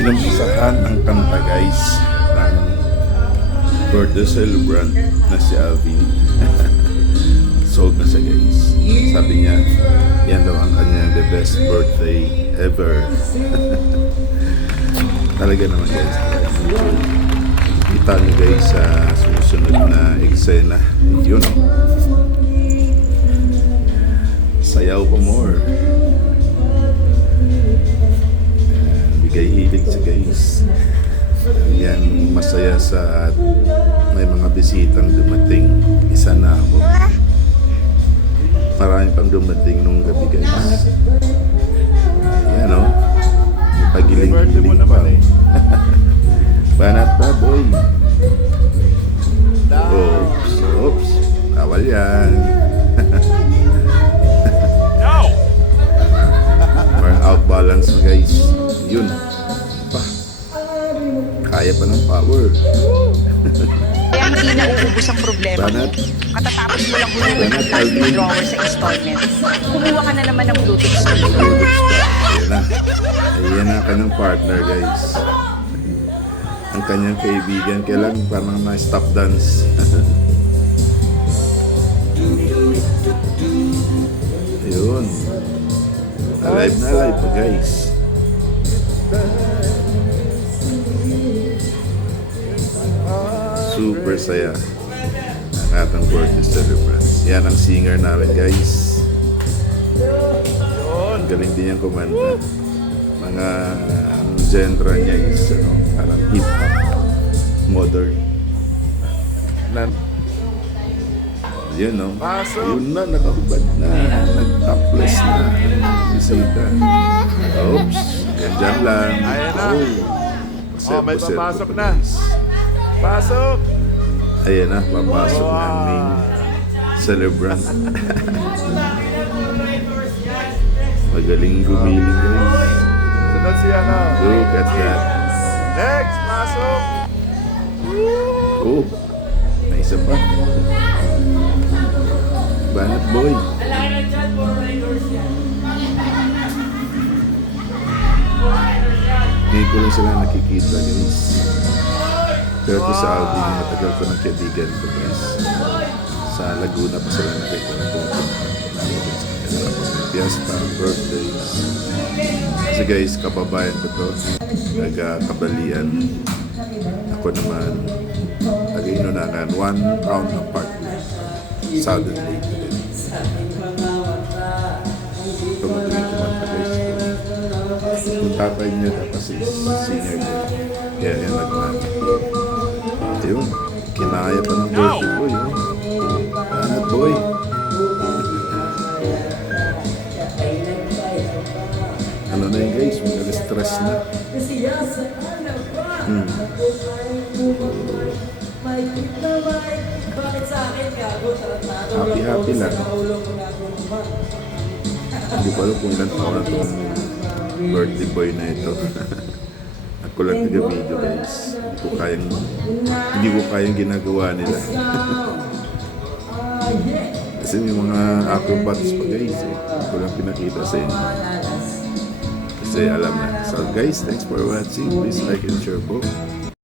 Inumpisahan ang kanta guys ng birthday celebrant na si Alvin. Sold na siya guys. Sabi niya, yan daw ang kanyang the best birthday ever. Talaga naman guys. Kita niyo guys sa susunod na eksena. Yun o. Sayaw pa more. Bigay hilig sa guys. Yan, masaya sa may mga bisitang dumating. Isa na ako. Marami pang dumating nung gabi guys. Yan o. Pagiling-giling pa. Banat pa boy. Oops, oops. Awal yan. More outbalance na guys. Yun. Pa. Kaya pa ng power. Kaya hindi na uubos ang problema. Banat. Katatapos mo lang hulungan ng plastic drawer sa installment. Kumuha ka na naman ng Bluetooth speaker. Ayan na. Ayan na kanyang partner guys. Ang kanyang kaibigan. Kailan parang na-stop dance. Ayun. Alive na alive pa guys. Super saya ang ating birthday celebrants. Yan ang singer namin guys. Ang galing din niyang kumanta. Mga ang genre niya is parang hip hop, modern. Yun no. Yun na, nakahubad na. Nag-topless na. Bisita. Oops. Yan dyan lang. Ayan na. Oh, May papasok na. Pasok! Ayan na, papasok na ang main celebrant. Magaling gumiling guys. Sunod si ano. Look at that. Next! Pasok! Oh, may isa pa. Banat boy. Ngayon ko lang sila nakikita guys. Pero ito sa Alvin, matagal ko ng kaibigan ko guys. Sa Laguna pa sila nakikita ko. Fiesta, birthdays. Kasi guys, kababayan ko to. Taga-Kabalian. Ako naman, taga-Inunangan. 1 round apart. Southern Lake din. Ito magaling kumanta guys. Yung tatay niya tapos singer din. Kaya yan nagmana. Ayun, kinaya pa ng birthday boy. Banat boy. Ano na yun guys, mag-stress na. Happy lang. Hindi ko alam kung ilan taon na itong birthday boy na ito. Ako lang taga-video guys. Hindi ko kayang ginagawa nila. Kasi may mga acrobats pa guys eh. Hindi ko lang pinakita sa inyo. Kasi alam na. So guys, thanks for watching. Please like and share po.